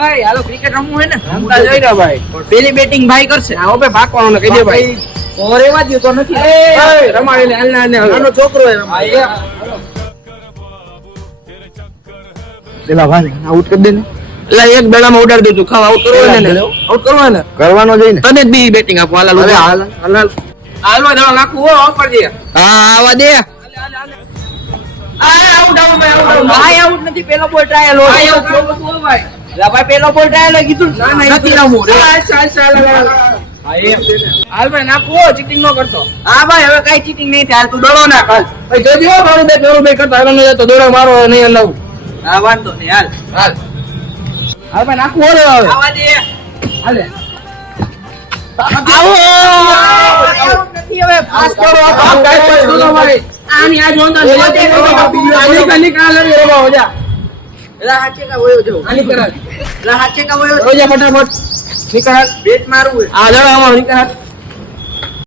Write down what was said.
ભાઈ હાલો ક્રિકેટ રમવું હે ને રમતા જોઈ રહ્યા ભાઈ પેલી બેટિંગ ભાઈ કરશે આ ઓબે ભાગવાનું ને કહી દે ભાઈ ઓરે એવા દયો તો નથી રમાડી લે હાલ ને આનો છોકરો હે રમાડી પેલા ભાઈ આઉટ કરી દે ને એટલે એક દડામાં ઉડાડી દઉં ખાવ આઉટ કરવાનો ને આઉટ કરવાનો ને કરવાનો જઈને તને જ બી બેટિંગ આપો હાલ અરે હાલ હાલ હાલવા દડો નાખું હો ઓપર દે હા આવા દે આઉટ નથી પેલો બોલ ટ્રાયલ હો ભાઈ લા ભાઈ પેલો બોલ ટ્રાયલ કીધું નથી રમવું હાલ ભાઈ નાખો ચીટિંગ નો કરતો હા ભાઈ હવે કઈ ચીટિંગ નહીં થાય તું દડો નાખ ભાઈ જો દિયો મારું બે કરતા હાલો ન તો દડો મારો નહીં હલાવું હા વાંધો નહીં હાલ હાલ હાલ ભાઈ નાખો રે હવે આવા દે હાલે આવો નથી હવે પાસ કરો આ કઈ પૈસો ભાઈ આની આ જોંદા આની કની કાલ રે બાબા હોજા લા હાચે કા વયો જો આની કરા લા હાચે કા વયો હોજા ફટાફટ નીકળ બેટ મારું આ જરા આમાં નીકળ